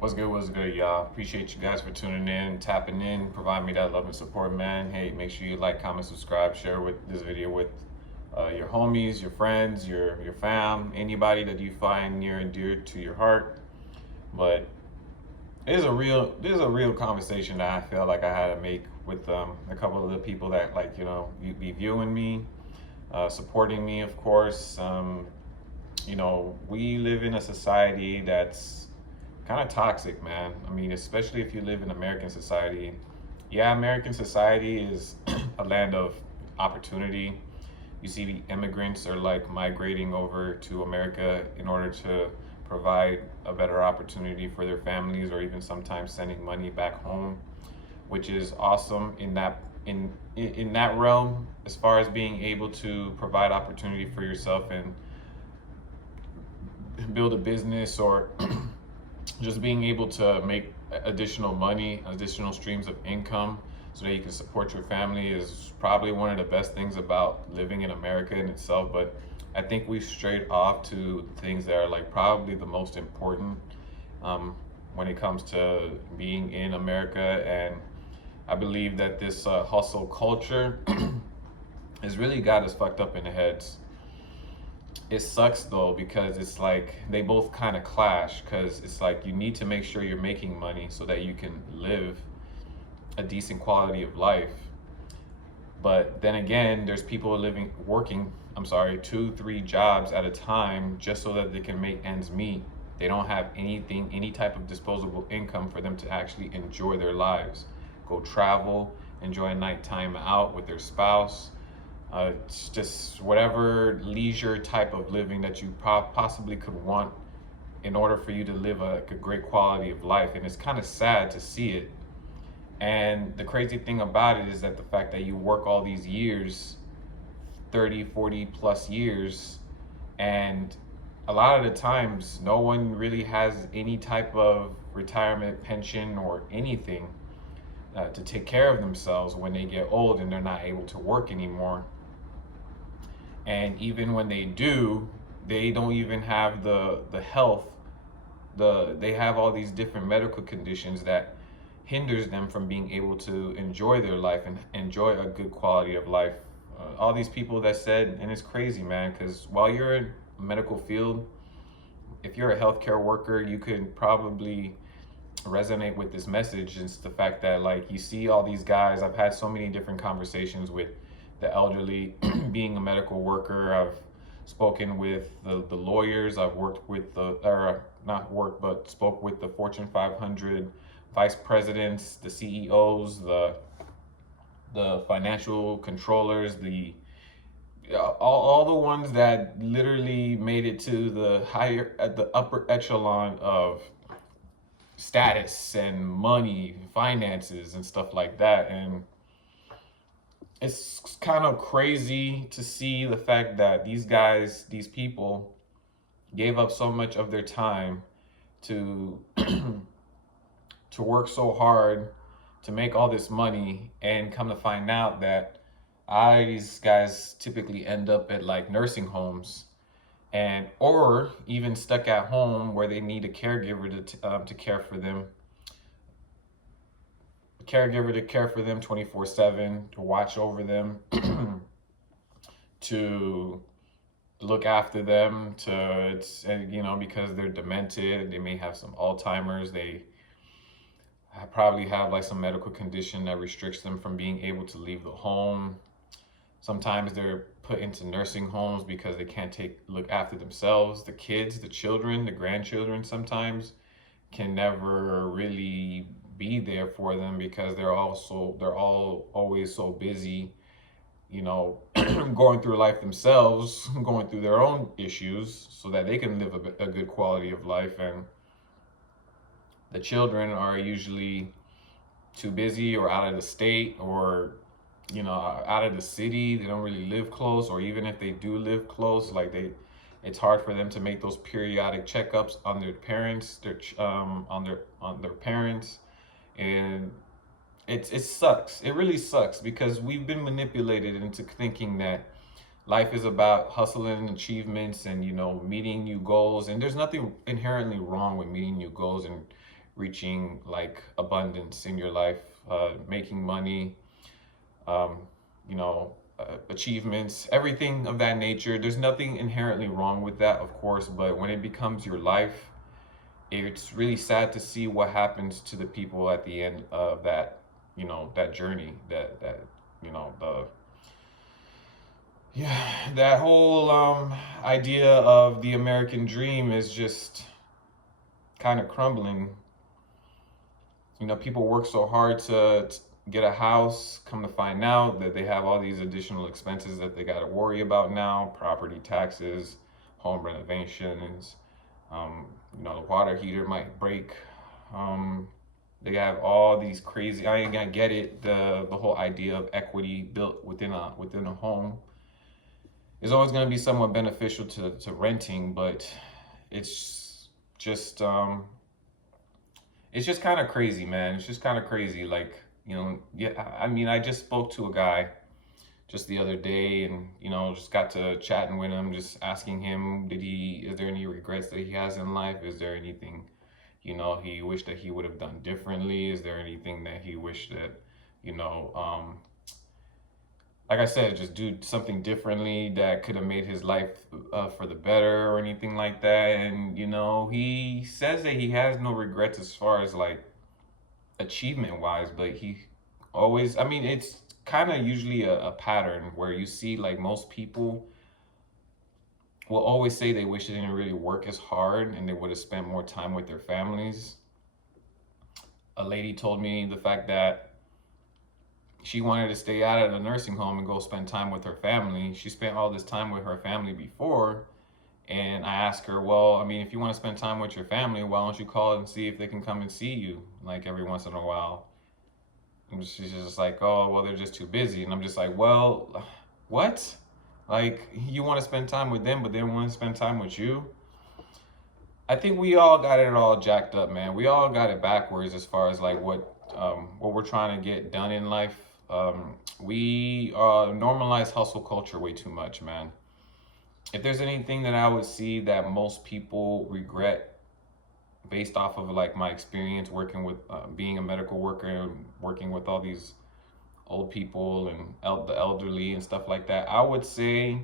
What's good, y'all? Appreciate you guys for tuning in, tapping in, providing me that love and support, man. Hey, make sure you like, comment, subscribe, share with this video with your homies, your friends, your fam, anybody that you find near and dear to your heart. But it is a real conversation that I feel like I had to make with a couple of the people that you be viewing me, supporting me, of course. We live in a society that's kind of toxic, man. I mean, especially if you live in American society. Yeah, American society is a land of opportunity. You see, the immigrants are like migrating over to America in order to provide a better opportunity for their families, or even sometimes sending money back home, which is awesome in that realm as far as being able to provide opportunity for yourself and build a business, or just being able to make additional money, additional streams of income so that you can support your family is probably one of the best things about living in America in itself. But I think we've strayed off to things that are like probably the most important when it comes to being in America. And I believe that this hustle culture has really got us fucked up in the heads. It sucks though, because it's like they both kind of clash, because it's like you need to make sure you're making money so that you can live a decent quality of life. But then again, there's people working, I'm sorry, two, three jobs at a time just so that they can make ends meet. They don't have any type of disposable income for them to actually enjoy their lives, go travel, enjoy a nighttime out with their spouse. It's just whatever leisure type of living that you possibly could want in order for you to live a great quality of life. And it's kind of sad to see it. And the crazy thing about it is that the fact that you work all these years, 30, 40 plus years, and a lot of the times no one really has any type of retirement pension or anything to take care of themselves when they get old and they're not able to work anymore. And even when they do, they don't even have the health. They have all these different medical conditions that hinders them from being able to enjoy their life and enjoy a good quality of life. All these people that said, and it's crazy, man, because while you're in a medical field, if you're a healthcare worker, you could probably resonate with this message. It's the fact that like you see all these guys. I've had so many different conversations with the elderly. Being a medical worker, I've spoken with the lawyers. I've worked with or not worked, but spoke with the Fortune 500 vice presidents, the CEOs, the financial controllers, all the ones that literally made it to the upper echelon of status and money, finances, and stuff like that. And it's kind of crazy to see the fact that these guys, these people, gave up so much of their time to to work so hard to make all this money, and come to find out that these guys typically end up at like nursing homes, and or even stuck at home where they need a caregiver to care for them, 24/7, to watch over them, to look after them, because they're demented, they may have some Alzheimer's, they probably have like some medical condition that restricts them from being able to leave the home. Sometimes they're put into nursing homes because they can't look after themselves. The kids, the children, the grandchildren sometimes can never really be there for them because they're all always so busy, going through life themselves, going through their own issues so that they can live a good quality of life. And the children are usually too busy or out of the state, or out of the city. They don't really live close, or even if they do live close, it's hard for them to make those periodic checkups on their parents, on their parents. And it sucks. It really sucks, because we've been manipulated into thinking that life is about hustling and achievements and meeting new goals. And there's nothing inherently wrong with meeting new goals and reaching like abundance in your life, making money, um, achievements, everything of that nature. There's nothing inherently wrong with that, of course, but when it becomes your life, it's really sad to see what happens to the people at the end of that, that journey, that, the yeah, that whole idea of the American dream is just kind of crumbling. People work so hard to get a house, come to find out that they have all these additional expenses that they got to worry about now: property taxes, home renovations. The water heater might break. Um, they have all these crazy. I ain't gonna get it. The whole idea of equity built within a home is always gonna be somewhat beneficial to renting, but it's just it's just kind of crazy, man. It's just kind of crazy. Like, yeah, I mean, I just spoke to a guy just the other day, and, just got to chatting with him, just asking him, is there any regrets that he has in life? Is there anything, he wished that he would have done differently? Is there anything that he wished that, you know, like I said, just do something differently that could have made his life for the better or anything like that. And, he says that he has no regrets as far as like achievement wise, but he always, I mean, it's kind of usually a pattern where you see like most people will always say they wish they didn't really work as hard and they would have spent more time with their families. A lady told me the fact that she wanted to stay out at a nursing home and go spend time with her family. She spent all this time with her family before. And I asked her, well, I mean, if you want to spend time with your family, why don't you call and see if they can come and see you like every once in a while? And she's just like, oh, well, they're just too busy. And I'm just like, well, what? Like, you want to spend time with them, but they don't want to spend time with you? I think we all got it all jacked up, man. We all got it backwards as far as like what we're trying to get done in life. We normalize hustle culture way too much, man. If there's anything that I would see that most people regret based off of like my experience working with being a medical worker and working with all these old people and the elderly and stuff like that, I would say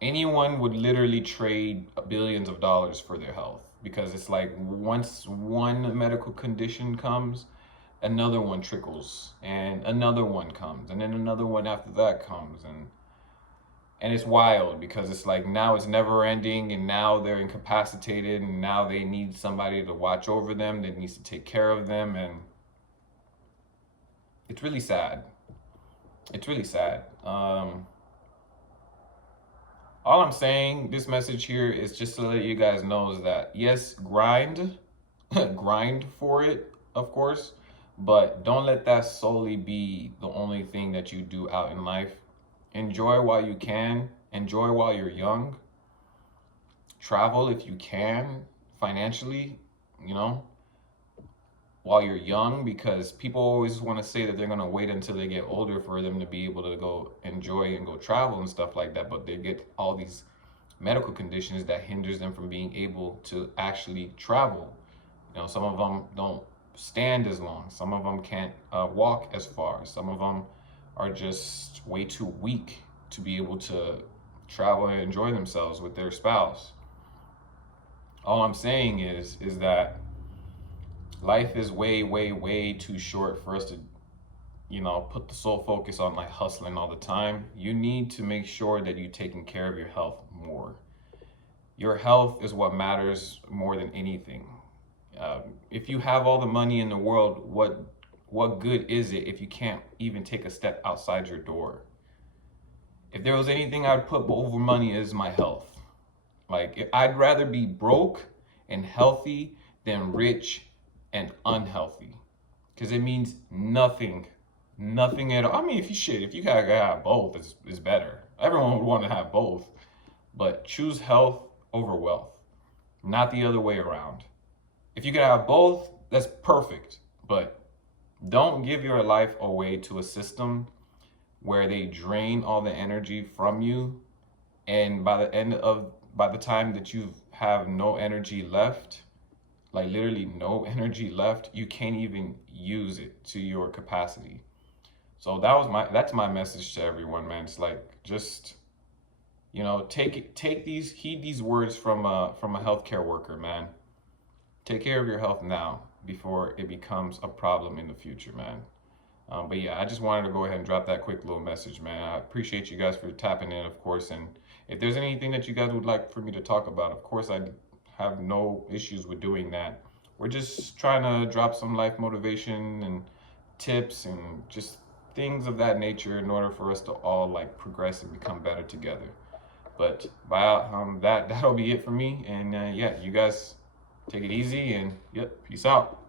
anyone would literally trade billions of dollars for their health, because it's like once one medical condition comes, another one trickles and another one comes and then another one after that comes, and it's wild because it's like now it's never ending, and now they're incapacitated, and now they need somebody to watch over them that needs to take care of them, and it's really sad. It's really sad. All I'm saying, this message here is just to let you guys know is that yes, grind, grind for it, of course, but don't let that solely be the only thing that you do out in life. Enjoy while you can, enjoy while you're young, travel if you can, financially, you know, while you're young, because people always want to say that they're going to wait until they get older for them to be able to go enjoy and go travel and stuff like that, but they get all these medical conditions that hinders them from being able to actually travel. Some of them don't stand as long, some of them can't walk as far, some of them are just way too weak to be able to travel and enjoy themselves with their spouse. All I'm saying is that life is way, way, way too short for us to, put the sole focus on like hustling all the time. You need to make sure that you're taking care of your health more. Your health is what matters more than anything. If you have all the money in the world, what good is it if you can't even take a step outside your door? If there was anything I'd put over money, is my health. Like, I'd rather be broke and healthy than rich and unhealthy, because it means nothing at all. I mean, if you gotta have both, it's better. Everyone would want to have both, but choose health over wealth, not the other way around. If you can have both, that's perfect, but don't give your life away to a system where they drain all the energy from you, and by the time that you have no energy left, like literally no energy left, you can't even use it to your capacity. So that's my message to everyone, man. It's like, just, heed these words from a healthcare worker, man. Take care of your health now before it becomes a problem in the future, man. But yeah, I just wanted to go ahead and drop that quick little message, man. I appreciate you guys for tapping in, of course. And if there's anything that you guys would like for me to talk about, of course, I have no issues with doing that. We're just trying to drop some life motivation and tips and just things of that nature in order for us to all like progress and become better together. But that'll be it for me. And yeah, you guys take it easy, and yep, peace out.